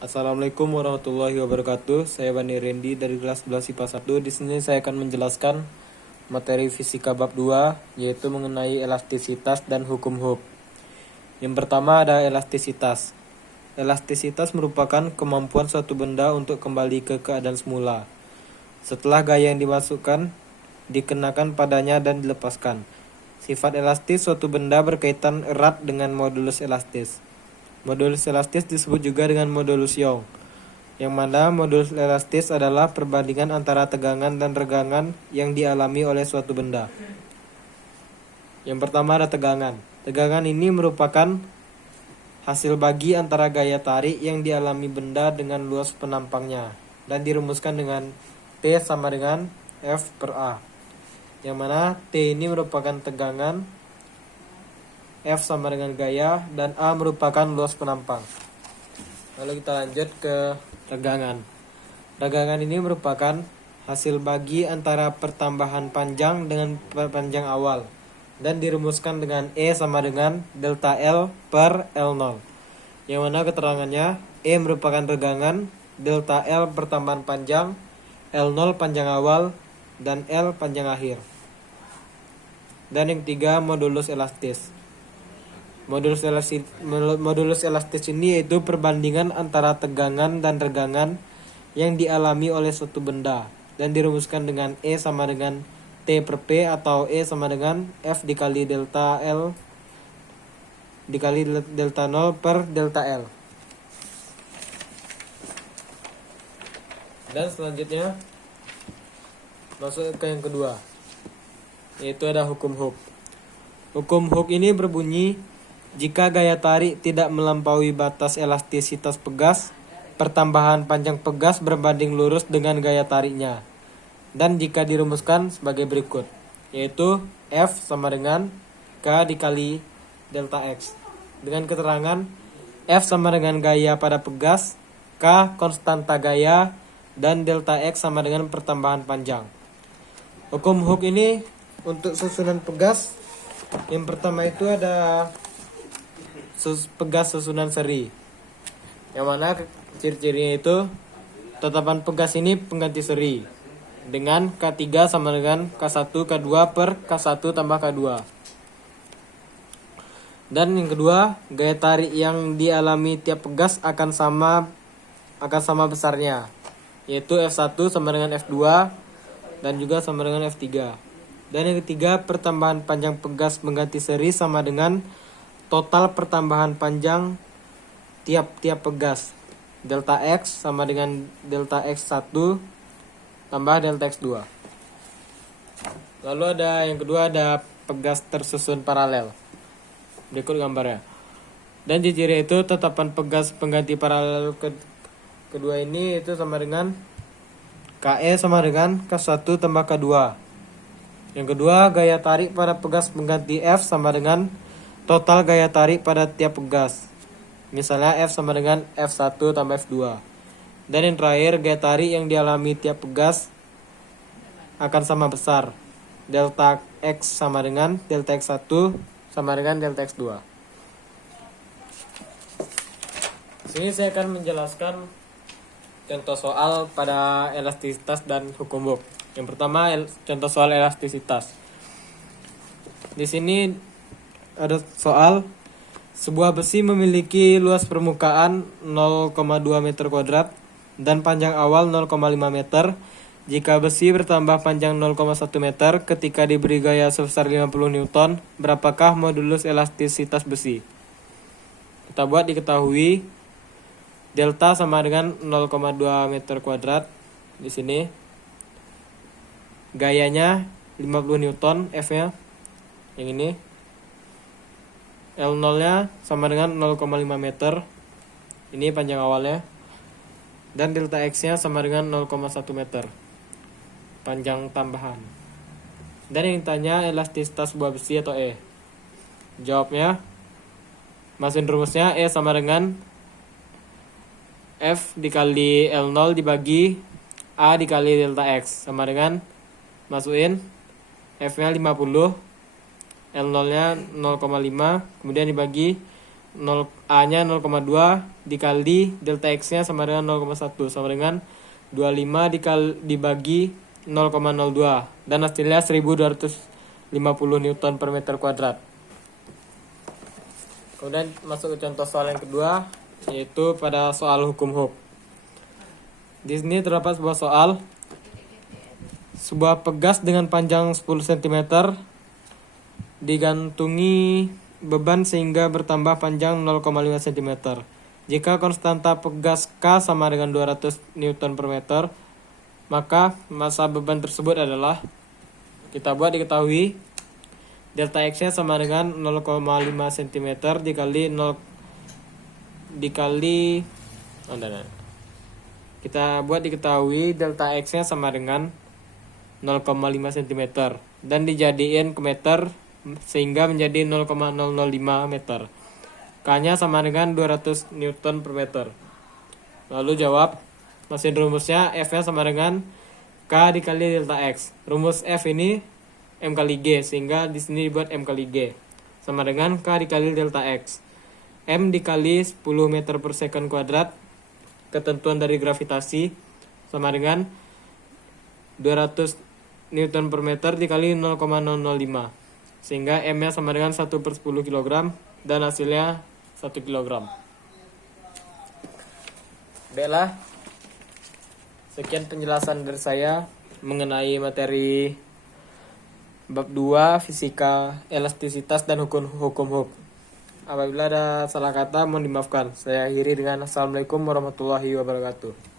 Assalamualaikum warahmatullahi wabarakatuh. Saya Bani Rendi dari kelas 11 IPA 1. Di sini saya akan menjelaskan materi fisika bab 2 yaitu mengenai elastisitas dan hukum Hooke. Yang pertama ada elastisitas. Elastisitas merupakan kemampuan suatu benda untuk kembali ke keadaan semula setelah gaya yang dimasukkan dikenakan padanya dan dilepaskan. Sifat elastis suatu benda berkaitan erat dengan modulus elastis. Modulus elastis disebut juga dengan modulus Young, yang mana modulus elastis adalah perbandingan antara tegangan dan regangan yang dialami oleh suatu benda. Yang pertama ada tegangan. Tegangan ini merupakan hasil bagi antara gaya tarik yang dialami benda dengan luas penampangnya dan dirumuskan dengan T sama dengan F per A, yang mana T ini merupakan tegangan, F sama dengan gaya, dan A merupakan luas penampang. Lalu kita lanjut ke regangan. Regangan ini merupakan hasil bagi antara pertambahan panjang dengan panjang awal dan dirumuskan dengan E sama dengan delta L per L0, yang mana keterangannya E merupakan regangan, delta L pertambahan panjang, L0 panjang awal, dan L panjang akhir. Dan yang ketiga modulus elastis. Modulus elastis ini yaitu perbandingan antara tegangan dan regangan yang dialami oleh suatu benda dan dirumuskan dengan E sama dengan T per P atau E sama dengan F dikali delta L dikali delta 0 per delta L. Dan selanjutnya masuk ke yang kedua, yaitu ada hukum Hooke. Hukum Hooke ini berbunyi, jika gaya tarik tidak melampaui batas elastisitas pegas, pertambahan panjang pegas berbanding lurus dengan gaya tariknya. Dan jika dirumuskan sebagai berikut, yaitu F sama dengan K dikali delta X. Dengan keterangan F sama dengan gaya pada pegas, K konstanta gaya, dan delta X sama dengan pertambahan panjang. Hukum Hooke ini untuk susunan pegas, yang pertama itu ada pegas susunan seri, yang mana ciri-cirinya itu tetapan pegas ini pengganti seri dengan K3 sama dengan K1 K2 per K1 tambah K2. Dan yang kedua, gaya tarik yang dialami tiap pegas akan sama besarnya, yaitu F1 sama dengan F2 dan juga sama dengan F3. Dan yang ketiga, pertambahan panjang pegas mengganti seri sama dengan total pertambahan panjang tiap-tiap pegas. Delta X sama dengan delta X1 tambah delta X2. Lalu ada yang kedua, ada pegas tersusun paralel. Berikut gambarnya. Dan ciri itu tetapan pegas pengganti paralel kedua ini itu sama dengan KE sama dengan K1 tambah K2. Yang kedua, gaya tarik pada pegas pengganti F sama dengan total gaya tarik pada tiap pegas. Misalnya F sama dengan F1 tambah F2. Dan yang terakhir, gaya tarik yang dialami tiap pegas akan sama besar. Delta X sama dengan delta X1 sama dengan delta X2. Sini saya akan menjelaskan contoh soal pada elastisitas dan hukum Hooke. Yang pertama, contoh soal elastisitas. Di sini ada soal, sebuah besi memiliki luas permukaan 0,2 meter kuadrat dan panjang awal 0,5 meter. Jika besi bertambah panjang 0,1 meter ketika diberi gaya sebesar 50 Newton, berapakah modulus elastisitas besi? Kita buat diketahui delta sama dengan 0,2 meter kuadrat. Di sini gayanya 50 Newton, F-nya yang ini. L0-nya sama dengan 0,5 meter. Ini panjang awalnya. Dan delta X-nya sama dengan 0,1 meter. Panjang tambahan. Dan yang ditanya elastisitas sebuah besi atau E. Jawabnya, masukin rumusnya E sama dengan F dikali L0 dibagi A dikali delta X. Sama dengan, masukin F-nya 50, L0 nya 0,5, kemudian dibagi A-nya 0,2 dikali delta X-nya sama dengan 0,1 sama dengan 25 dibagi 0,02 dan hasilnya 1250 Newton per meter kuadrat. Kemudian masuk ke contoh soal yang kedua, yaitu pada soal hukum Hooke. Di sini terdapat sebuah soal. Sebuah pegas dengan panjang 10 cm digantungi beban sehingga bertambah panjang 0,5 cm. Jika konstanta pegas K sama dengan 200 Newton per meter, maka massa beban tersebut adalah, kita buat diketahui, delta X-nya sama dengan 0,5 cm kita buat diketahui delta X-nya sama dengan 0,5 cm dan dijadiin ke meter sehingga menjadi 0,005 meter. K-nya sama dengan 200 Newton per meter. Lalu jawab. Mesin rumusnya F-nya sama dengan K dikali delta X. Rumus F ini M kali G, sehingga di sini dibuat M kali G sama dengan K dikali delta X. M dikali 10 meter per second kuadrat, ketentuan dari gravitasi, sama dengan 200 Newton per meter dikali 0,005, sehingga M-nya sama dengan 1 per 10 kg dan hasilnya 1 kg. Baiklah, sekian penjelasan dari saya mengenai materi bab 2 fisika elastisitas dan hukum Hooke. Apabila ada salah kata mohon dimaafkan. Saya akhiri dengan Assalamualaikum warahmatullahi wabarakatuh.